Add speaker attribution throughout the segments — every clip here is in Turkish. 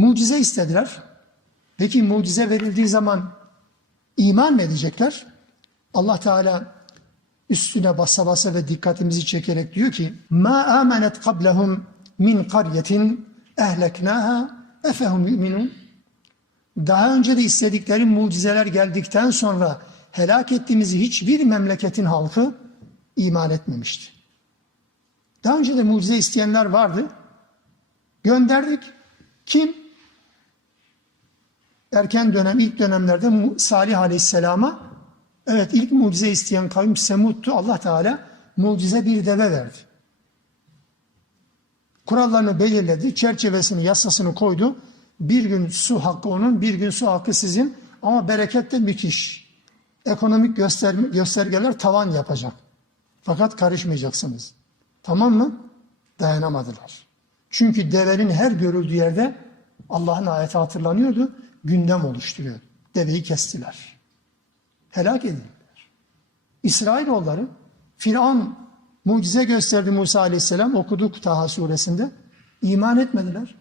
Speaker 1: Mucize istediler. Peki mucize verildiği zaman iman mı edecekler? Allah Teala üstüne basa basa ve dikkatimizi çekerek diyor ki ma amenet kablehum min qaryetin ehleknaha efehum yu'minun daha önce de istedikleri mucizeler geldikten sonra helak ettiğimizi hiçbir memleketin halkı iman etmemişti. Daha önce de mucize isteyenler vardı. Gönderdik. Kim? Erken dönem, ilk dönemlerde Salih Aleyhisselam'a evet ilk mucize isteyen kavim Semud'tu. Allah Teala mucize bir deve verdi. Kurallarını belirledi, çerçevesini, yasasını koydu. Bir gün su hakkı onun, bir gün su hakkı sizin ama bereket de müthiş. Ekonomik göster göstergeler tavan yapacak. Fakat karışmayacaksınız. Tamam mı? Dayanamadılar. Çünkü devenin her görüldüğü yerde Allah'ın ayeti hatırlanıyordu. Gündem oluşturuyor. Deveyi kestiler. Helak edildiler. İsrailoğulları Firavun mucize gösterdi Musa Aleyhisselam okuduk Taha suresinde. İman etmediler.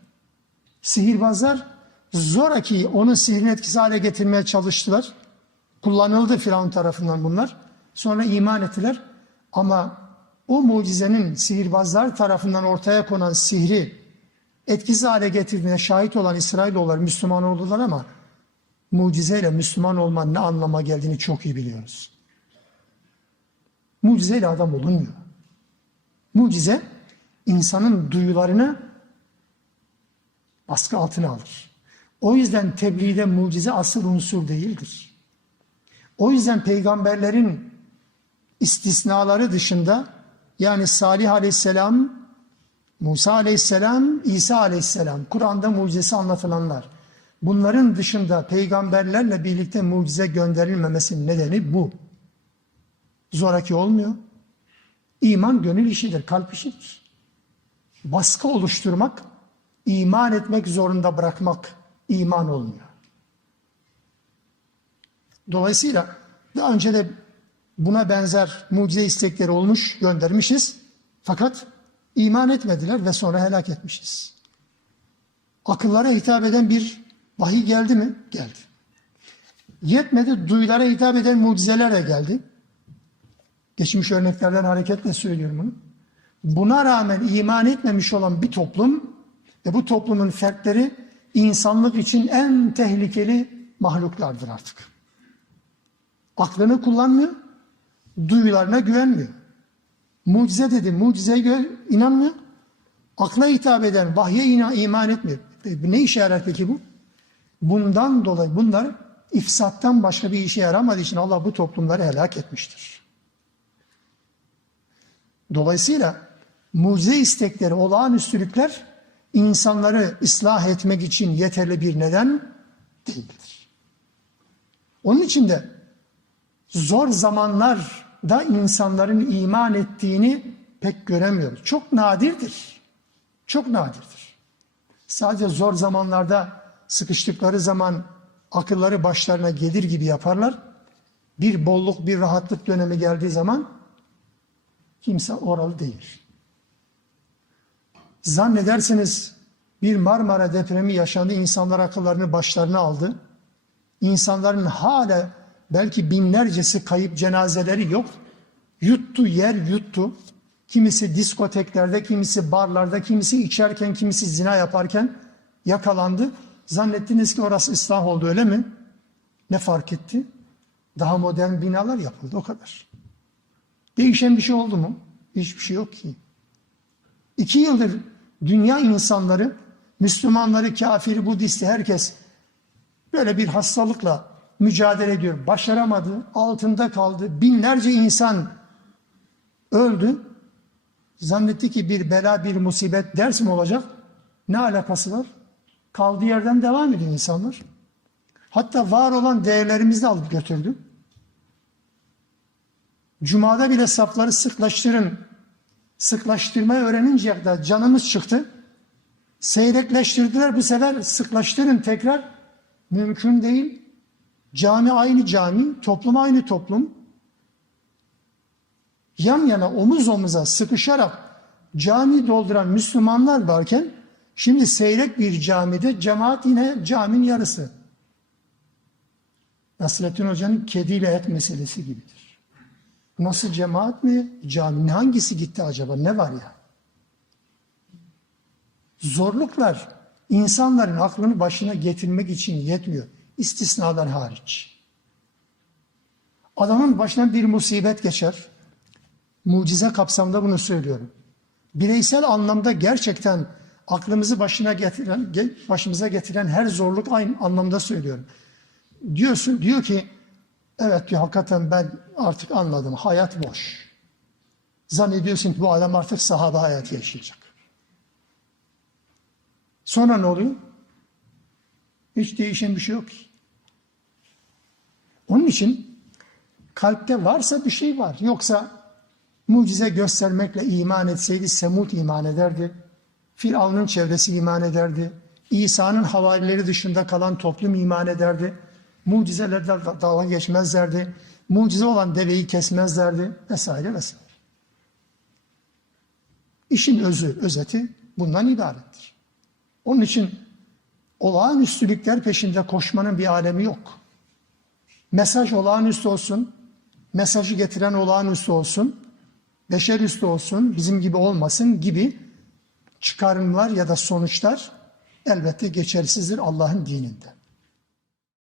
Speaker 1: Sihirbazlar zoraki onun sihrini etkisi hale getirmeye çalıştılar. Kullanıldı Firavun tarafından bunlar. Sonra iman ettiler. Ama o mucizenin sihirbazlar tarafından ortaya konan sihri etkisiz hale getirdiğine şahit olan İsrailoğullar Müslüman oldular ama mucizeyle Müslüman olmanın ne anlama geldiğini çok iyi biliyoruz. Mucizeyle adam olunmuyor. Mucize insanın duyularını baskı altına alır. O yüzden tebliğde mucize asıl unsur değildir. O yüzden peygamberlerin istisnaları dışında yani Salih aleyhisselam, Musa aleyhisselam, İsa aleyhisselam, Kur'an'da mucizesi anlatılanlar. Bunların dışında peygamberlerle birlikte mucize gönderilmemesinin nedeni bu. Zoraki olmuyor. İman gönül işidir, kalp işidir. Baskı oluşturmak, iman etmek zorunda bırakmak iman olmuyor. Dolayısıyla daha önce de buna benzer mucize istekleri olmuş, göndermişiz. Fakat iman etmediler ve sonra helak etmişiz. Akıllara hitap eden bir vahiy geldi mi? Geldi. Yetmedi, duyulara hitap eden mucizeler de geldi. Geçmiş örneklerden hareketle söylüyorum bunu. Buna rağmen iman etmemiş olan bir toplum ve bu toplumun fertleri insanlık için en tehlikeli mahluklardır artık. Aklını kullanmıyor, duyularına güvenmiyor. Mucize dedi, mucizeye inanmıyor. Akla hitap eden vahye iman etmiyor. Ne işe yarar peki bu? Bundan dolayı bunlar ifsattan başka bir işe yaramadığı için Allah bu toplumları helak etmiştir. Dolayısıyla mucize istekleri, olağanüstülükler insanları ıslah etmek için yeterli bir neden değildir. Onun için de zor zamanlarda insanların iman ettiğini pek göremiyoruz. Çok nadirdir. Çok nadirdir. Sadece zor zamanlarda sıkıştıkları zaman akılları başlarına gelir gibi yaparlar. Bir bolluk, bir rahatlık dönemi geldiği zaman kimse oralı değil. Zannedersiniz bir Marmara depremi yaşandı, insanlar akıllarını başlarına aldı. İnsanların hala belki binlercesi kayıp cenazeleri yok. Yuttu, yer yuttu. Kimisi diskoteklerde, kimisi barlarda, kimisi içerken, kimisi zina yaparken yakalandı. Zannettiniz ki orası ıslah oldu öyle mi? Ne fark etti? Daha modern binalar yapıldı o kadar. Değişen bir şey oldu mu? Hiçbir şey yok ki. İki yıldır dünya insanları, Müslümanları, kafiri, Budisti herkes böyle bir hastalıkla mücadele ediyor. Başaramadı, altında kaldı. Binlerce insan öldü. Zannetti ki bir bela, bir musibet ders mi olacak? Ne alakası var? Kaldığı yerden devam ediyor insanlar. Hatta var olan değerlerimizi de alıp götürdü. Cuma'da bile safları sıklaştırın. Sıklaştırmayı öğreninceye kadar canımız çıktı. Seyrekleştirdiler bu sefer sıklaştırın tekrar. Mümkün değil. Cami aynı cami, toplum aynı toplum. Yan yana omuz omuza sıkışarak cami dolduran Müslümanlar varken Şimdi seyrek bir camide cemaat yine caminin yarısı. Nasrettin Hoca'nın kediyle et meselesi gibidir. Nasıl cemaat mi? Caminin hangisi gitti acaba? Ne var ya? Zorluklar insanların aklını başına getirmek için yetmiyor. İstisnalar hariç. Adamın başına bir musibet geçer. Mucize kapsamında bunu söylüyorum. Bireysel anlamda gerçekten aklımızı başına getiren, ge- başımıza getiren her zorluk aynı anlamda söylüyorum. Diyorsun, diyor ki evet diyor hakikaten ben artık anladım. Hayat boş. Zannediyorsun ki bu adam artık sahabe hayatı yaşayacak. Sonra ne oluyor? Hiç değişen bir şey yok ki. Onun için kalpte varsa bir şey var. Yoksa mucize göstermekle iman etseydi Semud iman ederdi. Firavun'un çevresi iman ederdi. İsa'nın havarileri dışında kalan toplum iman ederdi. Mucizelerle da- dalga geçmezlerdi. Mucize olan deveyi kesmezlerdi vesaire vesaire. İşin özü, özeti bundan ibarettir. Onun için olağanüstülükler peşinde koşmanın bir alemi yok. Mesaj olağanüstü olsun, mesajı getiren olağanüstü olsun, beşer üstü olsun, bizim gibi olmasın gibi çıkarımlar ya da sonuçlar elbette geçersizdir Allah'ın dininde.